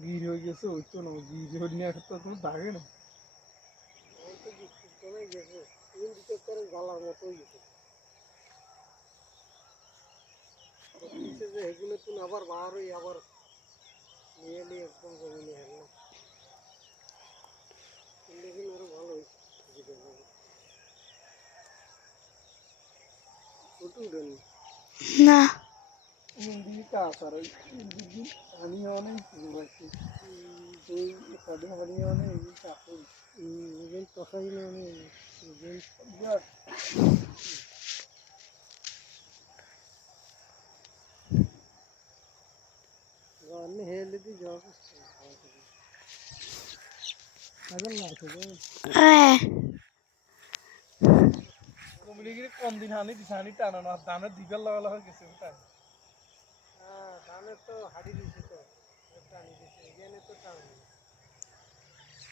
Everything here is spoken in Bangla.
গির হয়ে গেছে ওই তো না গির হয়ে নিয়ে একটা তুমি থাকে না কমে গেছে ইন্ডিকেট করে গলার মতো হয়ে গেছে যে এগুলো তুমি আবার বার হয়ে আবার নিয়ে নিয়ে একদম জমিনে হারলাম দেখুন আরো ভালো হয়েছে ফটো উঠেন না ইন্দি কাজ আর ইন্দি পানি অনেক ঘুরাইছে ওই পানি পানি অনেক কাজ ইভেন তসাই না অনেক ইভেন গানে হেলে দি যাও আগল না আছে কমিলিগিরি কম দিন হানি দিশানি টানা না দানের দিগাল লাগা হয়ে গেছে তাই হ্যাঁ ধানের তো হাড়ি দিছে তো টানি দিছে এখানে তো টানি